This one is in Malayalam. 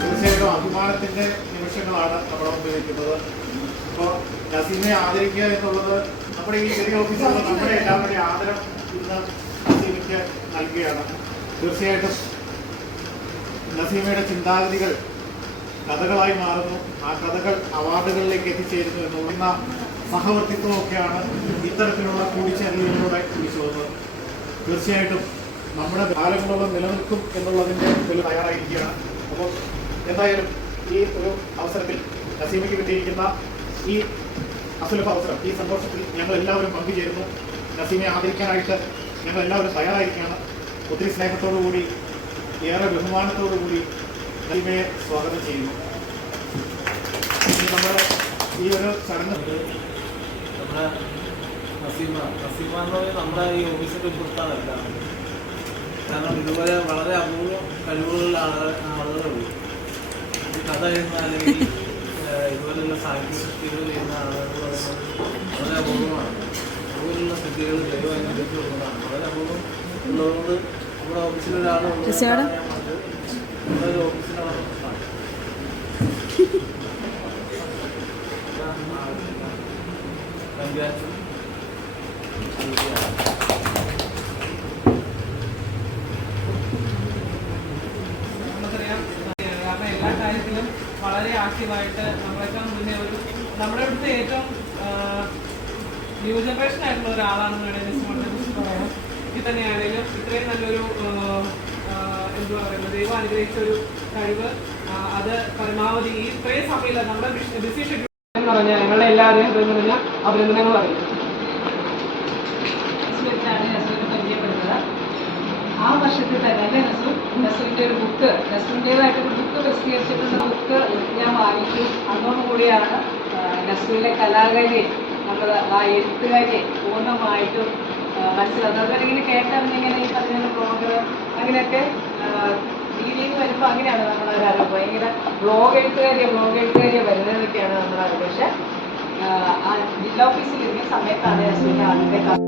തീർച്ചയായിട്ടും അഭിമാനത്തിന്റെ നിമിഷങ്ങളാണ് നമ്മുടെ മുമ്പിൽ നിൽക്കുന്നത്. അപ്പോൾ നസീമയെ ആദരിക്കുക എന്നുള്ളത് നമ്മുടെ ഈ ചെറിയ ഓഫീസിലുള്ള നമ്മുടെ എല്ലാവരുടെയും ആദരം ഇന്ന് നസീമയ്ക്ക് നൽകുകയാണ്. തീർച്ചയായിട്ടും നസീമയുടെ ചിന്താഗതികൾ കഥകളായി മാറുന്നു. ആ കഥകൾ അവാർഡുകളിലേക്ക് എത്തിച്ചേരുന്നു എന്നുള്ള സഹവർത്തിത്വമൊക്കെയാണ് ഇത്തരത്തിലുള്ള കൂടിച്ചേരലുകളിലൂടെ വിളിച്ചുവന്നത്. തീർച്ചയായിട്ടും നമ്മുടെ കാലങ്ങളോളം നിലനിൽക്കും എന്നുള്ളതിൻ്റെ തയ്യാറായിരിക്കുകയാണ്. അപ്പോൾ എന്തായാലും ഈ ഒരു അവസരത്തിൽ നസീമയ്ക്ക് കിട്ടിയിരിക്കുന്ന ഈ അസുലഭ അവസരം, ഈ സന്തോഷത്തിൽ ഞങ്ങൾ എല്ലാവരും പങ്കുചേരുന്നു. നസീമയെ ആദരിക്കാനായിട്ട് ഞങ്ങൾ എല്ലാവരും തയ്യാറായിരിക്കുകയാണ്. ഒത്തിരി സ്നേഹത്തോടുകൂടി ഏറെ ബഹുമാനത്തോടുകൂടി നസീമയെ സ്വാഗതം ചെയ്യുന്നു. നമ്മുടെ ഈ ഒരു ചടങ്ങ് നമ്മുടെ നസീമ എന്ന് പറഞ്ഞാൽ നമ്മുടെ ഈ ഓഫീസിൻ്റെ പുറത്താണല്ല. കാരണം ഇതുപോലെ വളരെ അപൂർവ കഴിവുകളുള്ള ആളുകളുള്ളൂ. ഈ കഥ എഴുതുന്ന അല്ലെങ്കിൽ ഇതുപോലെയുള്ള സാഹിത്യ സൃഷ്ടികൾ ചെയ്യുന്ന ആളുകൾ പറയുന്നത് വളരെ അപൂർവമാണ്. അതുപോലുള്ള സൃഷ്ടികൾ ദൈവം അനുഭവിച്ചു കൊടുക്കുന്നതാണ്. വളരെ അപൂർവം ഉള്ളതുകൊണ്ട് നമ്മുടെ ഓഫീസിലൊരാൾ നമ്മുടെ ഒരു ഓഫീസിലാണ് എല്ലാ കാര്യത്തിലും വളരെ ആക്റ്റീവായിട്ട് നമ്മളെക്കാൾ മുന്നേ നമ്മുടെ അടുത്ത് ഏറ്റവും ന്യൂ ജനറേഷൻ ആയിട്ടുള്ള ഒരാളാണെന്ന് വേണമെങ്കിൽ പറയാം. ഇത് തന്നെയാണെങ്കിലും ഇത്രയും നല്ലൊരു എന്താ പറയുന്നത് ദൈവം അനുഗ്രഹിച്ച ഒരു കഴിവ് അത് പരമാവധി ഈ ഇത്രയും സമയമില്ല നമ്മുടെ ബിസി ഷെഡ്യൂൾ എന്ന് പറഞ്ഞാൽ ഞങ്ങളുടെ എല്ലാവരെയും അഭിനന്ദനങ്ങൾ അറിയിക്കും. പരിചയപ്പെടുന്നത് ആ വർഷത്തിൽ തന്നെ അല്ലേ നസൂറിൻ്റെ ഒരു ബുക്ക്, നസൂറിൻ്റെതായിട്ടൊരു ബുക്ക് പ്രസിദ്ധീകരിച്ചിട്ടുള്ള ബുക്ക് ഞാൻ വാങ്ങിച്ചു. അതോടുകൂടിയാണ് നസൂറിലെ കലാകാരിയെ നമ്മൾ ആ എഴുത്തുകാരിയെ പൂർണ്ണമായിട്ടും മനസ്സിലാക്കുന്നത്. അതുപോലെ ഇങ്ങനെ കേട്ടറിഞ്ഞിങ്ങനെ ഈ പറഞ്ഞ പ്രോഗ്രാം അങ്ങനെയൊക്കെ രീതിയിൽ വരുമ്പോൾ അങ്ങനെയാണ് നമ്മളൊരറിവ്. ഭയങ്കര ബ്ലോഗ് എഴുത്തുകാരിയെ വരുന്നതൊക്കെയാണ് നമ്മളറിവ്. പക്ഷെ ആ ജില്ലാ ഓഫീസിലിരിക്കുന്ന സമയത്താണ് നസൂറിൻ്റെ ആദ്യത്തെ